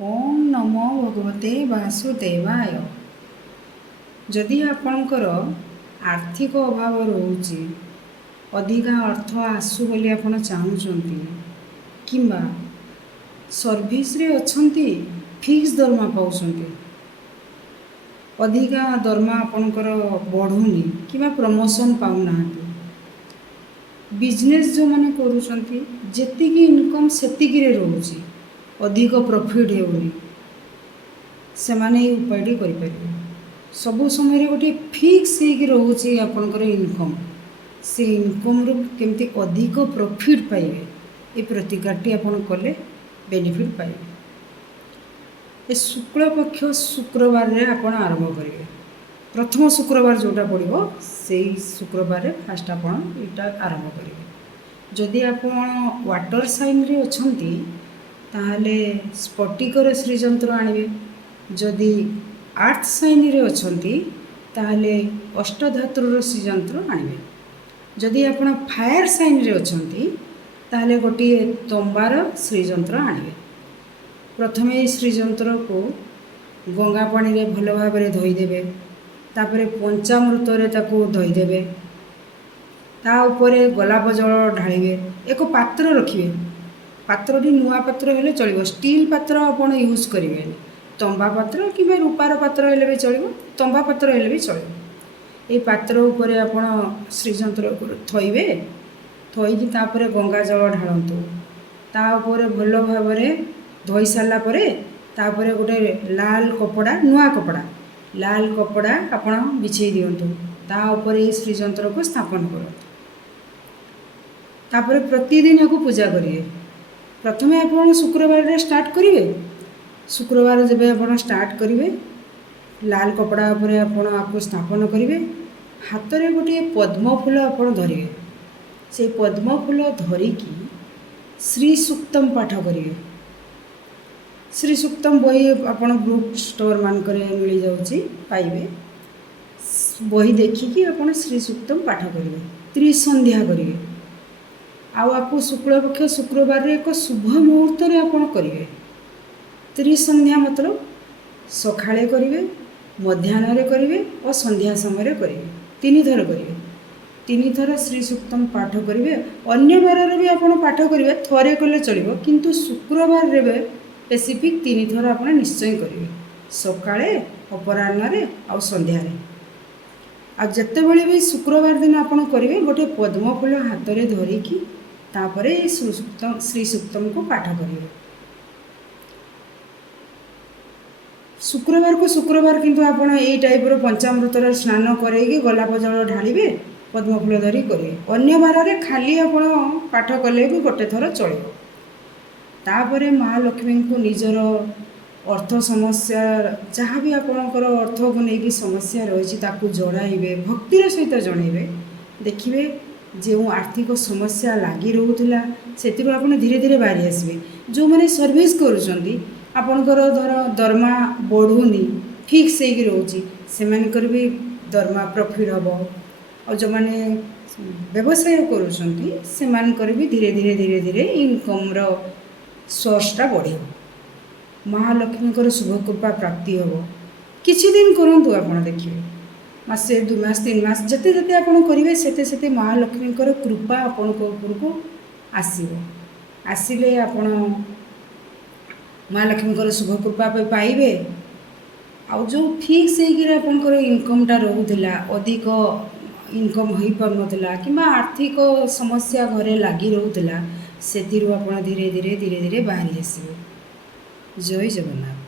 ओम नमो भगवते वासुदेवाय। जदि आपणकर आर्थिक अभाव रोचे अधिका अर्थ आसु बोली आपण चाहूँगी किंबा सर्विस रे अछंती फिक्स दरमा पाउछंती अधिका दरमा आपणकर बढ़ुनी किंबा प्रमोशन पाउना बिजनेस जो माने करूछंती जेतिकी इनकम सेतिकी रे रोची अधिक प्रॉफिट हेउनी से माने ये उपायटी करिपारे सबु समय गोटे फिक्स होगी रोचे आपणकर इनकम से इनकम रू केमती अधिक प्रॉफिट पाइबे ये प्रतिकारटी आपण कले बेनिफिट पाइबे। ए शुक्ल पक्ष शुक्रवार रे आपण आरंभ करेंगे। प्रथम शुक्रवार जोटा पड़ो से शुक्रवार फास्ट आपण यहाँ आरंभ करेंगे। जदि आपण वाटर साइन रे अछंती ताहले स्फटिकर श्रीजंत्र आनिबे। जदि आर्थ साइन रे अछंती ताहले अष्टधातुर श्रीजंत्र आनिबे। जदि आपण फायर साइन रे अछंती ताहले गोटे तंबार श्रीजंत्र आनिबे। प्रथमे श्रीजंत्र को गंगा पानी रे भल भाव में धोईदेवे। तापरे पंचामृत रे ताको धोईदेवे। ता उपरे गोलाप जल ढालिबे। एक पात्र रखिबे। पात्रटी नुआ पात्र हेले चलिबो। स्टील पात्र आपण यूज करिवे। तंबा पात्र कि रूपार पात्र हेले भी चलिबो। तंबा पात्र हेले भी चलिबो। ए पात्र उपरे आपण श्रीजंत्र थोइबे। थोइकी तापरे गंगा जल ढालंतु। ता उपरे भल भाव में धोई सारा परे तापरे गोटे लाल कपड़ा नुआ कपड़ा लाल कपड़ा आपण बिछे दियंतु। ता उपरे श्रीजंत्र को स्थापन करंतु। तापरे प्रतिदिन को पूजा करिए। प्रथमे आपण शुक्रवार रे स्टार्ट करिवे। शुक्रवार जब आप स्टार्ट करेंगे लाल कपड़ा उपरे आपण आपको स्थापन करेंगे। हाथ में गोटे पद्म फूल आप धरिए। से पद्म फूल धरिकी श्री सूक्तम पाठ करेंगे। श्री सूक्तम बही आपण बुक स्टोर मानक मिल जाऊँगी पाइबे। बही देखिकी आपण श्री सूक्तम पाठ करेंगे। त्रिसंध्या करेंगे। आपको शुक्ल पक्ष शुक्रवार एक शुभ मुहूर्त आपण करेंगे। त्रिसंध्या मतलब सकाळे करेंगे, मध्याह्न करेंगे और संध्या समय करेंगे। तीन थर करेंगे। तीन थर श्री सूक्तम पाठ करेंगे। अन्य बार भी आप पाठ करेंगे थरे कले चलो किंतु शुक्रवार रे स्पेसिफिक तीन थर आप निश्चय करेंगे। सकाळे अपराह्न आ संध्यारे आ जितेबले भी शुक्रवार दिन आप करेंगे गोटे पद्म फूल हाथ में धरिकी तापरे श्री सूक्तम को पाठ करेंगे। शुक्रवार को शुक्रवार किंतु आप टाइप पंचामृत स्नान करेगी गोलाप जल ढालिबे पद्म फूल धरी करेंगे। अन्य बार रे खाली आप पाठ कले भी गोटे थर चलो। तापरे महालक्ष्मी को निजर अर्थ समस्या जहाँ भी आपणकर अर्थ को लेकिन समस्या रही जड़ाइबे भक्तिर सहित जनइबे। देखिए जो आर्थिक समस्या लगी रोला से आप धीरे धीरे बाहरी आसबे। जो मैंने सर्विस करुँच आपणकर धर दरमा बढ़ुनी फिक्स होगी रोची से भी दरमा प्रॉफिट हम और जो मैंने व्यवसाय करुँच भी धीरे धीरे धीरे धीरे इनकम सोर्सटा बढ़ महालक्ष्मी शुभ कृपा प्राप्ति हम। किछि दिन करंतु आपण देखिए मासे 2 मास 3 मास जते जते आपण करिवे सेते सेते महालक्ष्मी कृपा आपण ऊपर को आसीबो। आसिले आपण महालक्ष्मी शुभ कृपा पाइबे। आउ जो फिक्स होकर इनकमटा रोला अधिक इनकम हो पार ना कि आर्थिक समस्या घरे लगी रोला से धीरे धीरे धीरे धीरे बाहरी आसबे। जय जगन्नाथ।